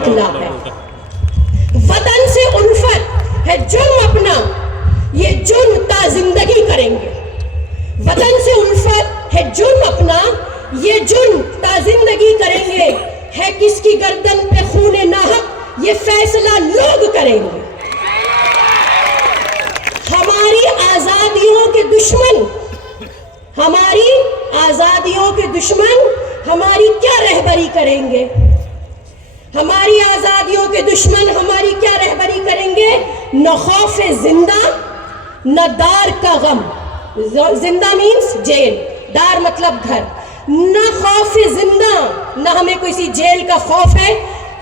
निकला है। वतन से उल्फत है जुर्म अपना, ये जुर्म ता जिंदगी करेंगे। वतन से उल्फत है जुर्म अपना, ये जुर्म ता जिंदगी करेंगे। है किसकी गर्दन पे खूने नाहक, ये फैसला लोग करेंगे। हमारी आजादियों के दुश्मन, हमारी आजादियों के दुश्मन हमारी क्या रहबरी करेंगे? हमारी आजादियों के दुश्मन हमारी क्या रहबरी करेंगे? न खौफ जिंदा न दार का गम। जिंदा मीन्स जेल, दार मतलब घर। न खौफ जिंदा, न हमें किसी जेल का खौफ है,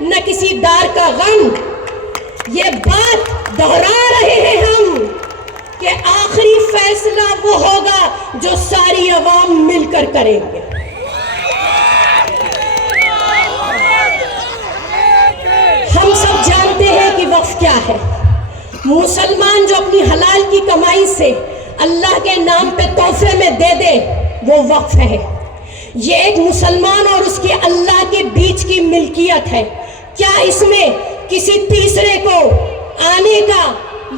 न किसी दार का गम। ये बात दोहरा रहे हैं हम कि आखिरी फैसला वो होगा जो सारी अवाम मिलकर करेंगे। हम सब जानते हैं कि वक्फ क्या है। मुसलमान जो अपनी हलाल की कमाई से अल्लाह के नाम पे तोहफे में दे दे, वो वक्फ है। ये एक मुसलमान और उसके अल्लाह के बीच की मिल्कियत है। क्या इसमें किसी तीसरे को आने का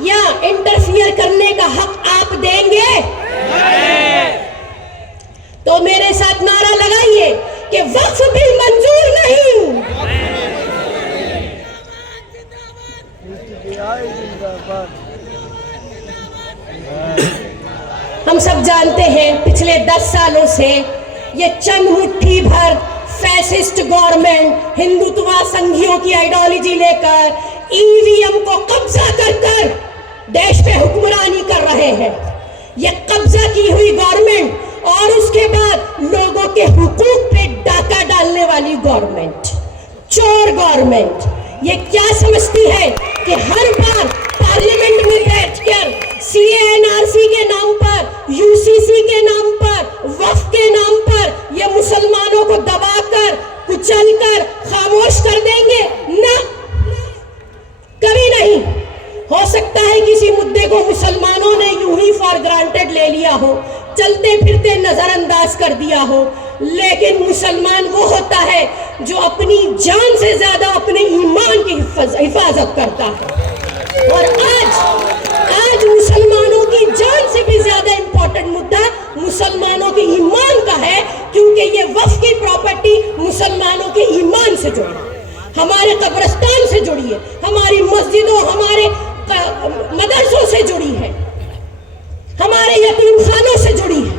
या इंटरफियर करने का हक आप देंगे? तो मेरे साथ नारा लगाइए कि वक्फ बिल मंजूर नहीं। हम सब जानते हैं पिछले 10 सालों से ये चंद मुट्ठी भर फैसिस्ट गवर्नमेंट हिंदुत्व संघियों की आइडियोलॉजी लेकर ईवीएम को कब्जा कर कर देश पे हुक्मरानी कर रहे हैं। ये कब्जा की हुई गवर्नमेंट और उसके बाद लोगों के हुकूक पे डाका डालने वाली गवर्नमेंट, चोर गवर्नमेंट, ये क्या समझती है कि हर बार पार्लियामेंट में बैठकर CANRC के नाम पर, UCC के नाम पर, वक्फ के नाम पर ये मुसलमानों को दबाकर, कुचलकर खामोश कर देंगे? ना, कभी नहीं। हो सकता है किसी मुद्दे को मुसलमानों ने यूं ही फॉर ग्रांटेड ले लिया हो, चलते फिरते नजरअंदाज कर दिया हो, लेकिन मुसलमान वो होता है जो अपनी जान से ज्यादा अपने ईमान की हिफाजत करता है। और आज मुसलमानों की जान से भी ज्यादा इंपॉर्टेंट मुद्दा मुसलमानों के ईमान का है, क्योंकि ये वक्फ की प्रॉपर्टी मुसलमानों के ईमान से जुड़ी है, हमारे कब्रिस्तान से जुड़ी है, हमारी मस्जिदों, हमारे मदरसों से जुड़ी है, हमारे यतीम खानों से जुड़ी है।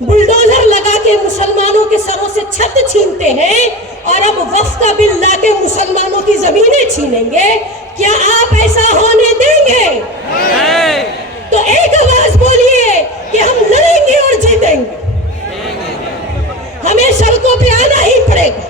बुलडोजर लगा के मुसलमानों के सरों से छत छीनते हैं और अब वक्फ का बिल लाके मुसलमानों की जमीनें छीनेंगे। क्या आप ऐसा होने देंगे? तो एक आवाज बोलिए कि हम लड़ेंगे और जीतेंगे। हमें सड़कों पे आना ही पड़ेगा,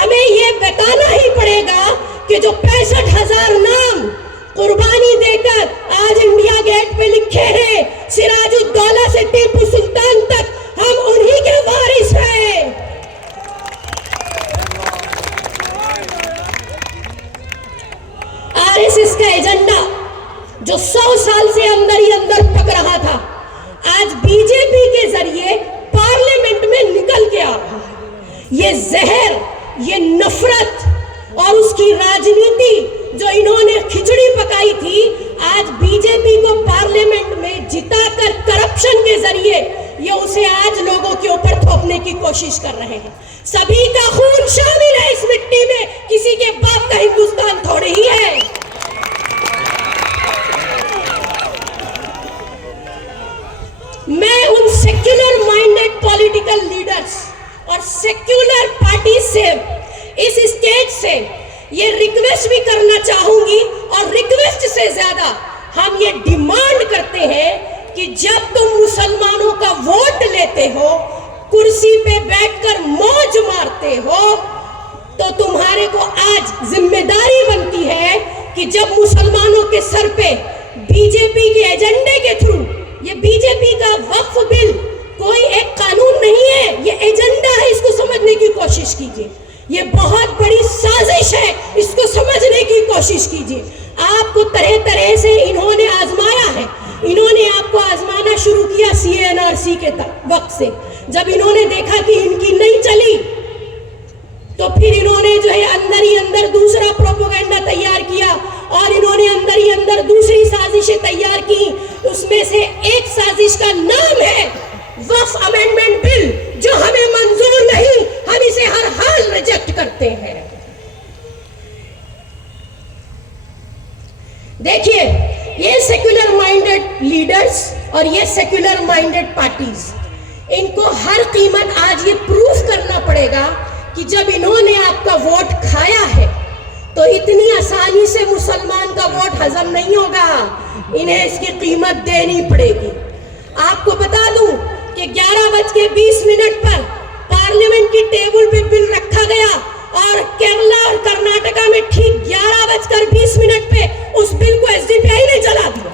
हमें ये बताना ही पड़ेगा कि जो 65,000 नाम कुर्बानी देकर आज इंडिया गेट पे लिखे हैं, सिराजुद्दौला से टीपू सुल्तान तक, हम उन्हीं के वारिस हैं। RSS का एजेंडा जो 100 साल से अंदर ही अंदर पक रहा था, आज बीजेपी के जरिए पार्लियामेंट में निकल के आ रहा है। ये जहर, ये नफरत और उसकी राजनीति जो इन्होंने खिचड़ी पकाई थी, आज बीजेपी को पार्लियामेंट में जिताकर करप्शन के जरिए ये उसे आज लोगों के ऊपर थोपने की कोशिश कर रहे हैं। सभी का खून शामिल है इस मिट्टी में, किसी के बाप का हिंदुस्तान थोड़े ही है। मैं उन सेक्युलर माइंडेड पॉलिटिकल लीडर्स और सेक्युलर पार्टी से इस स्टेज से ये रिक्वेस्ट भी करना चाहूंगी, और रिक्वेस्ट से ज्यादा हम ये डिमांड करते हैं कि जब तुम मुसलमानों का वोट लेते हो, कुर्सी पे बैठकर मौज मारते हो, तो तुम्हारे को आज जिम्मेदारी बनती है कि जब मुसलमानों के सर पे बीजेपी के एजेंडे के थ्रू, ये बीजेपी का वक्फ बिल कोई एक कानून नहीं है, ये एजेंडा है, इसको समझने की कोशिश कीजिए। ये बहुत बड़ी साजिश है, इसको समझने की कोशिश कीजिए। आपको तरह तरह से इन्होंने आजमाया है, इन्होंने आपको आजमाना शुरू किया CANRC के वक्त से। जब इन्होंने देखा कि इनकी नहीं चली, तो फिर इन्होंने जो है प्रोपेगेंडा तैयार किया और इन्होंने अंदर ही अंदर दूसरी साजिशें तैयार की। उसमें से एक साजिश का नाम है वक्फ अमेंडमेंट बिल, जो हमें मंजूर नहीं, हम इसे हर हाल रिजेक्ट करते हैं। देखिए, ये सेक्युलर माइंडेड लीडर्स और ये सेक्युलर माइंडेड पार्टीज, इनको हर कीमत आज ये प्रूफ करना पड़ेगा कि जब इन्होंने आपका वोट खाया है तो इतनी आसानी से मुसलमान का वोट हजम नहीं होगा, इन्हें इसकी कीमत देनी पड़ेगी। आपको बता दूं कि 11:20 पर पार्लियामेंट की टेबल पे बिल रखा गया और केरला और कर्नाटका में ठीक 11:20 पे उस बिल को एसडीपीआई ने जला दिया।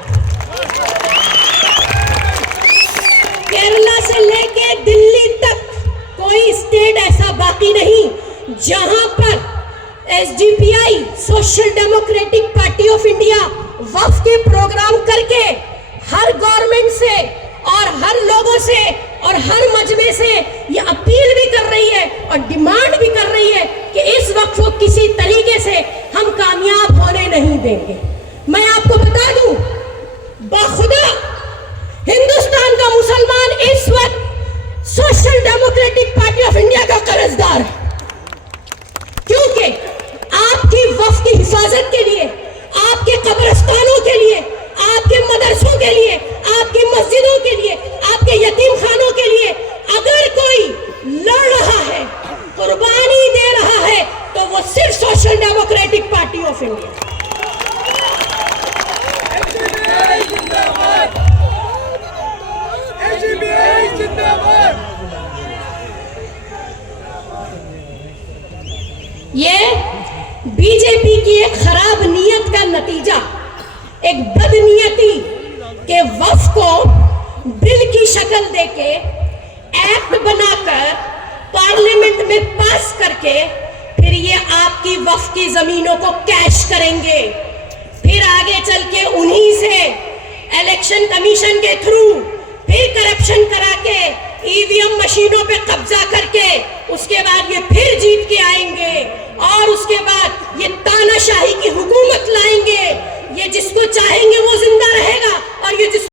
केरला से लेके दिल्ली तक कोई स्टेट ऐसा बाकी नहीं जहां पर SDPI, social democratic party of India, वक्फ के प्रोग्राम करके हर गवर्नमेंट से और हर लोगों से और हर मजमे से ये अपील भी कर रही है और डिमांड भी कर रही है कि इस वक्फ को किसी तरीके से हम कामयाब होने नहीं देंगे। मैं आपको बता दूं, बाखुदा हिंदुस्तान का मुसलमान इस वक्त social democratic party of India का कर्जदार है, क्योंकि आपकी वक्फ की हिफाजत के लिए, आपके कब्रिस्तानों के लिए, आपके मदरसों के लिए, आपकी मस्जिदों के लिए, आपके यतीम खानों के लिए अगर कोई लड़ रहा है, कुर्बानी दे रहा है, तो वो सिर्फ social democratic party of India. ये बीजेपी की एक खराब नीयत का नतीजा, एक बदनीयती के वक्फ को बिल की शक्ल देके एक्ट बनाकर पार्लियामेंट में पास करके फिर ये आपकी वक्फ की जमीनों को कैश करेंगे, फिर आगे चल के उन्हीं से इलेक्शन कमीशन के थ्रू फिर करप्शन करा के ईवीएम मशीनों पे कब्जा करके